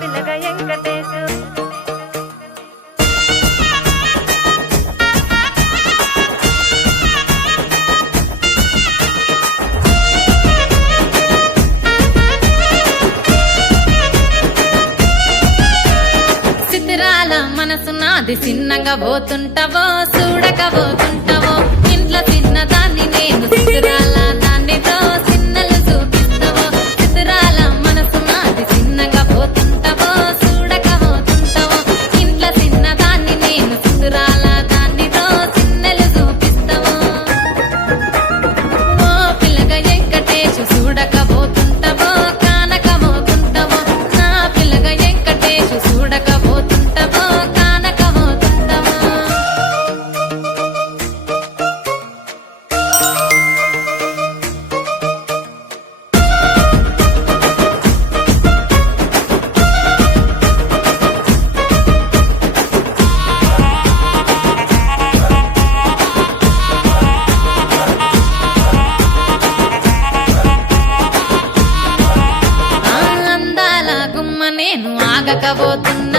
పిల్లగా వెంకటేశు సిద్ధిరాల మనసు నాది చిన్నగా పోతుంటావో చూడక పోతుంటావో ఇంట్లో చిన్నదాన్ని నేను సిద్ధిరాల దాన్నితో చిన్నలు చూపిస్తావో సిద్ధిరాల మనసు నాది చిన్నగా పోతుంటావో చూడక పోతుంటావో ఇంట్లో చిన్నదాన్ని నేను సిద్ధిరాల దాన్నితో చిన్నలు చూపిస్తావో ఓ పిల్లగా వెంకటేశు చూడక పోతుంటావో కానక పోతుంటావో నా పిల్లగా వెంకటేశు చూడక పోతుంటావో కానక పోతుంటావో ఆ అందాల గుమ్మ నేను ఆగకపోతున్నా